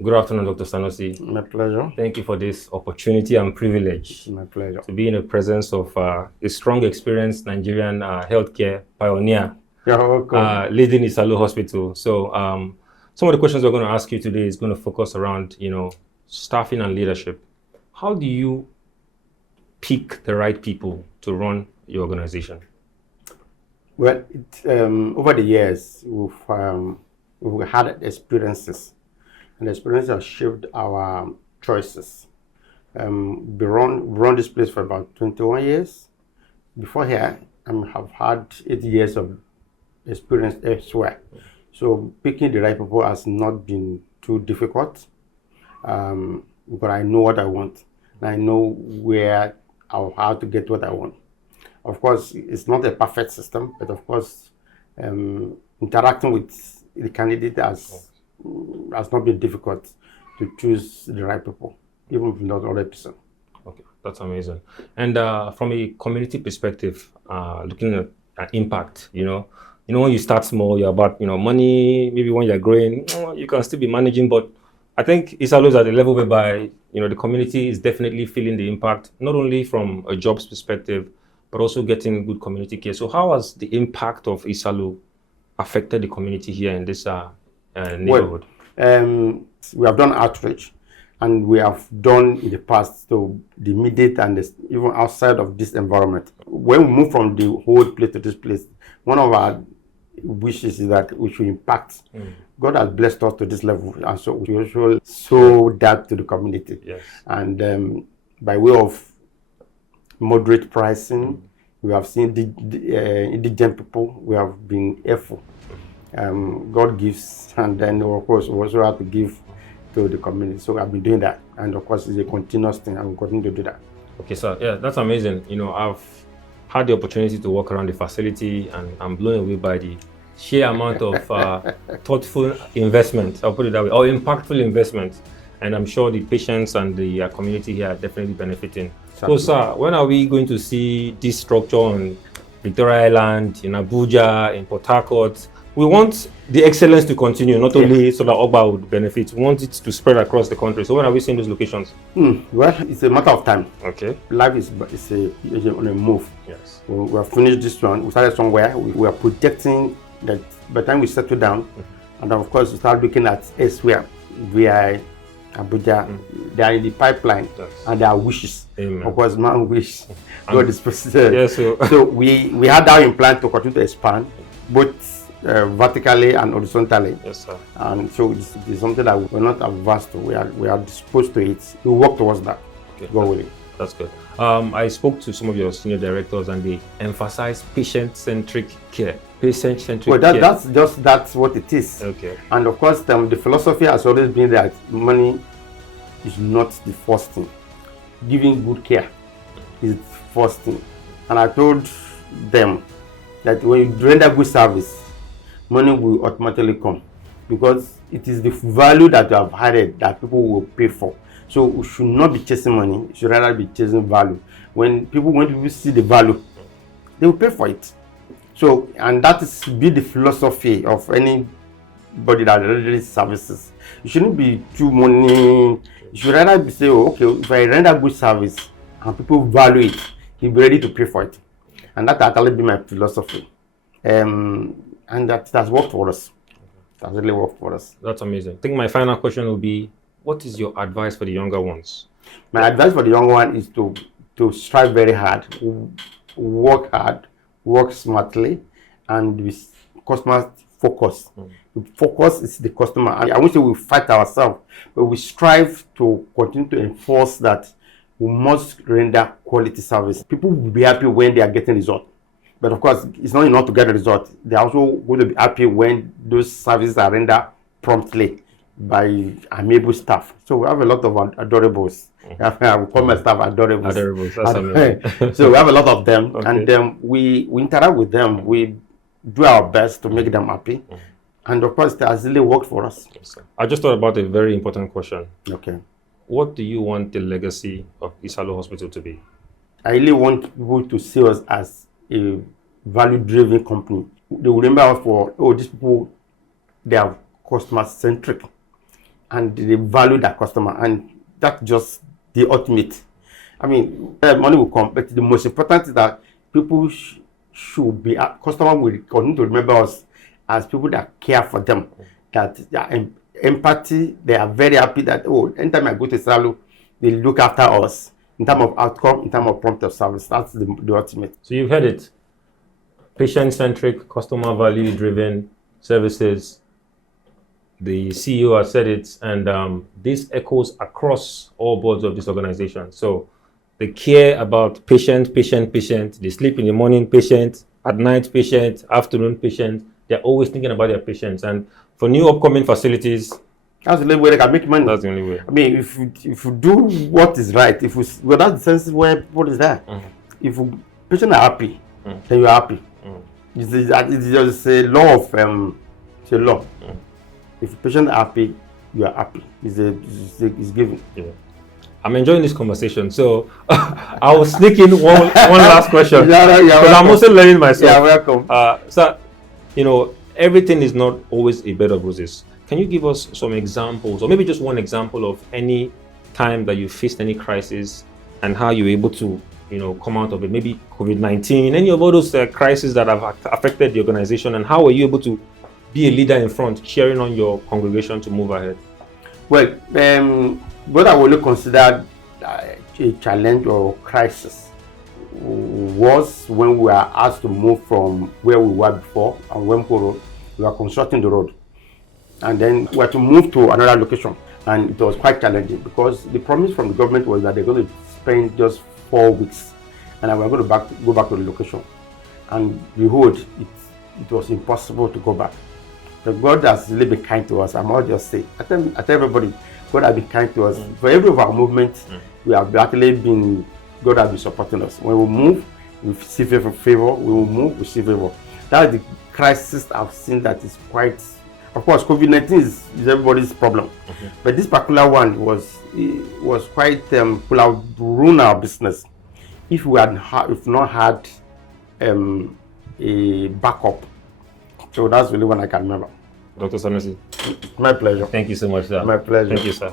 Good afternoon, Dr. Sanusi. My pleasure. Thank you for this opportunity and privilege. My pleasure. To be in the presence of a strong, experienced Nigerian healthcare pioneer. You're welcome. Leading ISALU Hospital. So some of the questions we're going to ask you today is going to focus around, staffing and leadership. How do you pick the right people to run your organization? Well, over the years, we've had experiences, and the experiences have shaped our choices. We run this place for about 21 years. Before here, I have had 8 years of experience elsewhere. So picking the right people has not been too difficult, because I know what I want, and I know where or how to get what I want. Of course, it's not a perfect system, but of course, interacting with the candidate has not been difficult to choose the right people, even if not 100%. Okay, that's amazing. And from a community perspective, looking at impact, when you start small, you're about money. Maybe when you're growing, you can still be managing. But I think ISALU is at a level whereby the community is definitely feeling the impact, not only from a jobs perspective, but also getting good community care. So how has the impact of ISALU affected the community here in this neighborhood? Well, we have done outreach, and we have done in the past to the immediate and even outside of this environment. When we move from the whole place to this place, one of our wishes is that we should impact. God has blessed us to this level, and so we should show that to the community. Yes. And by way of moderate pricing, we have seen the indigent people. We have been careful. God gives, and then of course we also have to give to the community. So I've been doing that, and of course it's a continuous thing, and we'll continue to do that. Okay, so yeah, that's amazing. I've had the opportunity to walk around the facility, and I'm blown away by the sheer amount of thoughtful investment, I'll put it that way, or impactful investment. And I'm sure the patients and the community here are definitely benefiting. So, sir, when are we going to see this structure on Victoria Island, in Abuja, in Port Harcourt? We want the excellence to continue, not only so that Oba would benefit. We want it to spread across the country. So when are we seeing those locations? Well, it's a matter of time. Okay. Life is on a move. Yes. We have finished this one. We started somewhere. We are projecting that by the time we settle down, and of course we start looking at elsewhere. We are Abuja. They are in the pipeline, and there are wishes. Amen. Of course, man wish. God is president. Yes, so we had that in plan to continue to expand, both vertically and horizontally. Yes, sir. And so it's something that we're not averse to. We are disposed to it. We work towards that. Okay. God willing. That's good. I spoke to some of your senior directors, and they emphasize patient-centric care. Patient-centric care. That's what it is. Okay. And of course, the philosophy has always been that money is not the first thing. Giving good care is the first thing. And I told them that when you render good service, money will automatically come, because it is the value that you have added that people will pay for. So we should not be chasing money. We should rather be chasing value. When people see the value, they will pay for it. So, and that is be the philosophy of anybody that renders services. You shouldn't be too money. You should rather be say, okay, if I render good service and people value it, you'll be ready to pay for it. And that actually be my philosophy. And that has worked for us. That's really worked for us. That's amazing. I think my final question will be, what is your advice for the younger ones? My advice for the younger one is to strive very hard, work smartly, and with customer focus. Focus is the customer. I won't say we fight ourselves, but we strive to continue to enforce that we must render quality service. People will be happy when they are getting results. But of course, it's not enough to get a result. They're also going to be happy when those services are rendered promptly by amiable staff. So we have a lot of adorables. I will call my staff adorables. Adorables, that's amazing. So we have a lot of them, and we interact with them. We do our best to make them happy. And of course, it has really worked for us. Yes, I just thought about a very important question. Okay. What do you want the legacy of ISALU Hospital to be? I really want people to see us as a value-driven company. They will remember us for, these people, they are customer-centric. and they value that customer, and that's just the ultimate. I mean, money will come, but the most important is that people should be, customer will continue to remember us as people that care for them, that they are empathy. They are very happy that, oh, anytime I go to ISALU, they look after us in terms of outcome, in terms of prompt of service. That's the ultimate. So you've heard it. Patient-centric, customer value-driven services. The CEO has said it, and this echoes across all boards of this organization. So they care about patient. They sleep in the morning, patient, at night, patient, afternoon, patient. They're always thinking about their patients. And for new upcoming facilities, that's the only way they can make money. That's the only way. I mean, if you do what is right, well, that's the sense where people is there. If patients are happy, then you're happy. It's just a law of it's a law. If patients are happy, you are happy. It's given. Yeah. I'm enjoying this conversation, so I will sneak in one last question because I'm also learning myself. Yeah, welcome. So, you know, everything is not always a bed of roses. Can you give us some examples, or maybe just one example of any time that you faced any crisis and how you were able to, you know, come out of it? Maybe COVID-19, any of all those crises that have affected the organization, and how were you able to be a leader in front, cheering on your congregation to move ahead? Well, what I would consider a challenge or crisis was when we were asked to move from where we were before on Wemco Road. We were constructing the road, and then we had to move to another location, and it was quite challenging because the promise from the government was that they're going to spend just 4 weeks, and we were going to go back to the location, and behold, it was impossible to go back. But God has really been kind to us. I must just say, I tell everybody, God has been kind to us. For every of our movements, we have actually been, God has been supporting us. When we move, we see favor. We will move, we see favor. That's the crisis I've seen that is quite, of course, COVID-19 is everybody's problem. But this particular one was quite, could have ruined our business if we if not had a backup. So that's really one I can remember. Dr. Sanusi. My pleasure. Thank you so much, sir. My pleasure. Thank you, sir.